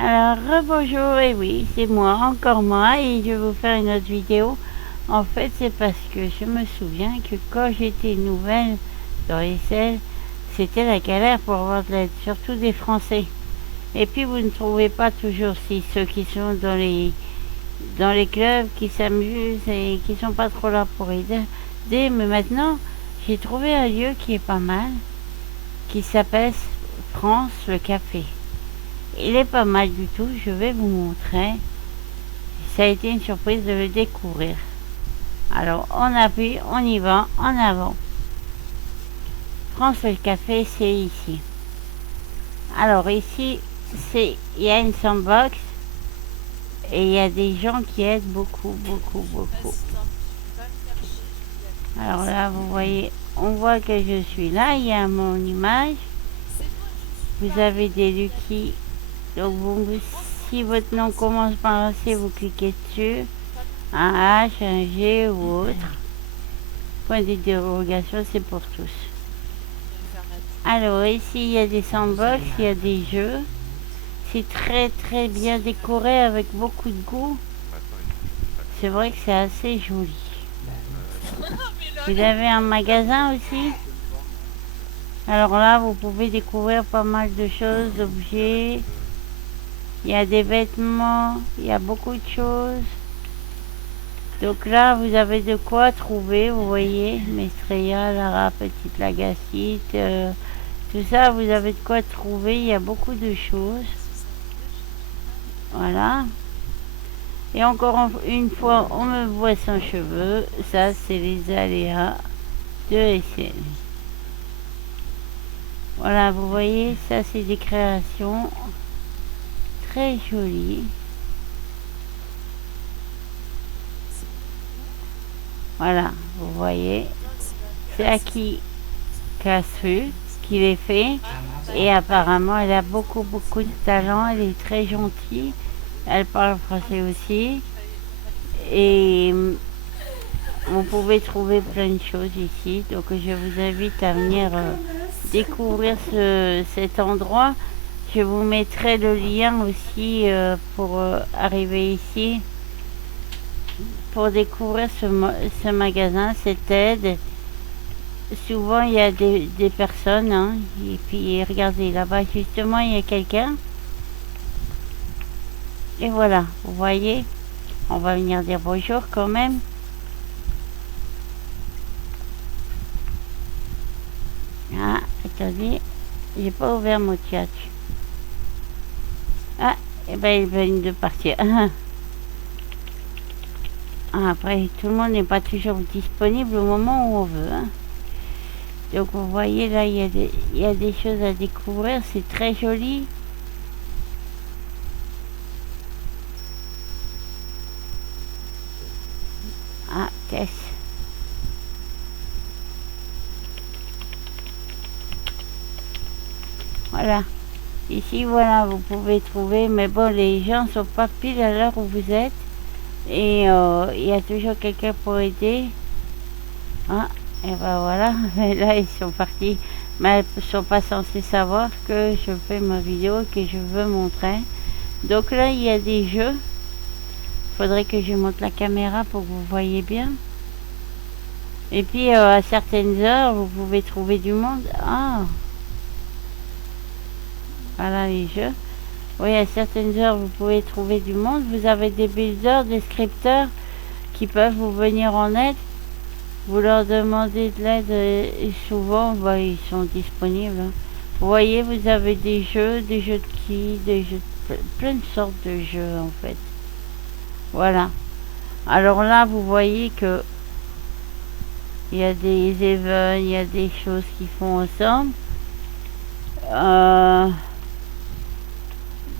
Alors, rebonjour, et oui, c'est moi, encore moi, et je vais vous faire une autre vidéo. En fait, c'est parce que je me souviens que quand j'étais nouvelle dans les selles, c'était la galère pour avoir de l'aide, surtout des Français. Et puis, vous ne trouvez pas toujours si ceux qui sont dans les clubs, qui s'amusent et qui sont pas trop là pour aider. Mais maintenant, j'ai trouvé un lieu qui est pas mal, qui s'appelle France le Café. Il est pas mal du tout, je vais vous montrer. Ça a été une surprise de le découvrir. Alors on appuie, on y va, en avant. France le Café, c'est ici. Alors ici, il y a une sandbox et il y a des gens qui aident beaucoup, beaucoup, beaucoup. Alors là, vous voyez, on voit que je suis là, il y a mon image. Vous avez des Lucky. Donc si votre nom commence par un C, vous cliquez dessus. Un H, un G ou autre. Point de dérogation, c'est pour tous. Alors ici, il y a des sandbox, il y a des jeux. C'est très très bien décoré avec beaucoup de goût. C'est vrai que c'est assez joli. Vous avez un magasin aussi. Alors là, vous pouvez découvrir pas mal de choses, d'objets. Il y a des vêtements, il y a beaucoup de choses. Donc là, vous avez de quoi trouver, vous voyez, Maestria, Lara, Petite Lagacite, tout ça, vous avez de quoi trouver, il y a beaucoup de choses. Voilà. Et encore une fois, on me voit sans cheveux, ça c'est les aléas de SN. Voilà, vous voyez, ça c'est des créations très jolies. Voilà, vous voyez, c'est Aki Kassu qui les fait. Et apparemment, elle a beaucoup, beaucoup de talent. Elle est très gentille. Elle parle français aussi. Et vous pouvez trouver plein de choses ici. Donc, je vous invite à venir découvrir cet endroit. Je vous mettrai le lien aussi pour arriver ici. Pour découvrir ce magasin, cette aide. Souvent, il y a des personnes. Hein, et puis, regardez, là-bas, justement, il y a quelqu'un. Et voilà, vous voyez, on va venir dire bonjour quand même. Ah, attendez, j'ai pas ouvert mon chat. Ah, et ben ils viennent de partir. Ah, après, tout le monde n'est pas toujours disponible au moment où on veut. Hein. Donc vous voyez là, il y a des choses à découvrir, c'est très joli. Ah, Tess. Voilà. Ici, voilà, vous pouvez trouver, mais bon, les gens sont pas pile à l'heure où vous êtes. Et il y a toujours quelqu'un pour aider. Ah, et ben voilà, mais là ils sont partis. Mais ils ne sont pas censés savoir que je fais ma vidéo, que je veux montrer. Donc là, il y a des jeux. Il faudrait que je monte la caméra pour que vous voyez bien. Et puis à certaines heures, vous pouvez trouver du monde. Ah, voilà les jeux. Oui, à certaines heures, vous pouvez trouver du monde. Vous avez des builders, des scripteurs qui peuvent vous venir en aide. Vous leur demandez de l'aide et souvent bah, ils sont disponibles. Hein. Vous voyez, vous avez des jeux de quilles, des jeux plein de sortes de jeux en fait. Voilà. Alors là, vous voyez que il y a des events, il y a des choses qu'ils font ensemble.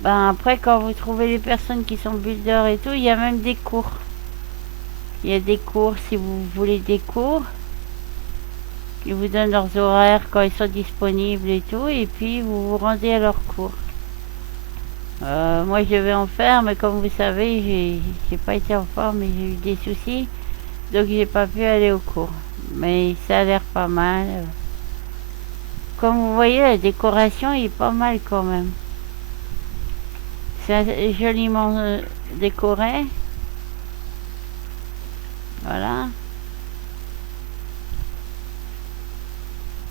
Ben après, quand vous trouvez les personnes qui sont builders et tout, il y a même des cours. Il y a des cours si vous voulez des cours. Ils vous donnent leurs horaires quand ils sont disponibles et tout, et puis vous vous rendez à leurs cours. Moi je vais en faire, mais comme vous savez, j'ai pas été en forme et j'ai eu des soucis, donc j'ai pas pu aller au cours. Mais ça a l'air pas mal. Comme vous voyez, la décoration est pas mal quand même. C'est joliment décoré. Voilà.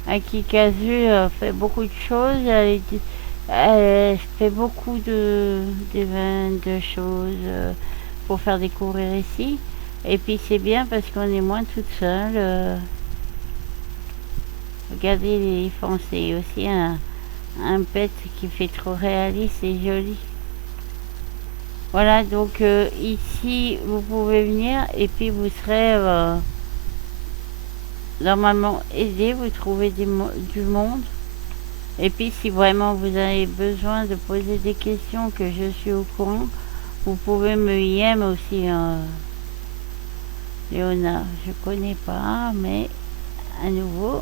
Akikazu fait beaucoup de choses. Elle fait beaucoup de choses pour faire découvrir ici. Et puis c'est bien parce qu'on est moins toute seule. Regardez les fonds, c'est aussi un pet qui fait trop réaliste et joli. Voilà, donc ici vous pouvez venir et puis vous serez normalement aidé, vous trouvez du monde. Et puis si vraiment vous avez besoin de poser des questions, que je suis au courant, vous pouvez me IM aussi, Léonard. Je connais pas, mais à nouveau.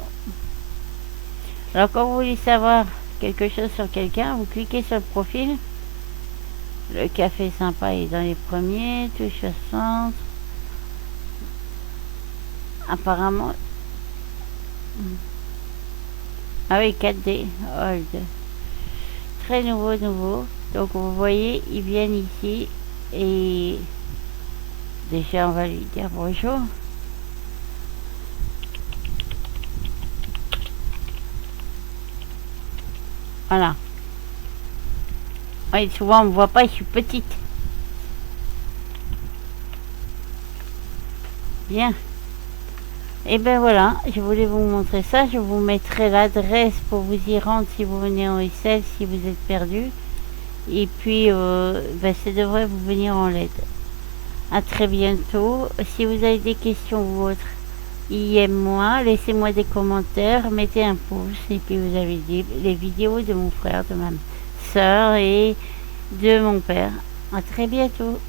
Alors quand vous voulez savoir quelque chose sur quelqu'un, vous cliquez sur le profil. Le café sympa est dans les premiers, touche au centre. Apparemment. Ah oui, 4D, Hold. Très nouveau. Donc vous voyez, ils viennent ici et déjà on va lui dire bonjour. Voilà. Oui, souvent on me voit pas, je suis petite. Bien. Et ben voilà, je voulais vous montrer ça. Je vous mettrai l'adresse pour vous y rendre si vous venez en Issel, si vous êtes perdu. Et puis, ben, ça devrait vous venir en l'aide. À très bientôt. Si vous avez des questions ou autres, IM-moi, laissez-moi des commentaires, mettez un pouce. Et puis vous avez les vidéos de mon frère, de ma soeur et de mon père. À très bientôt.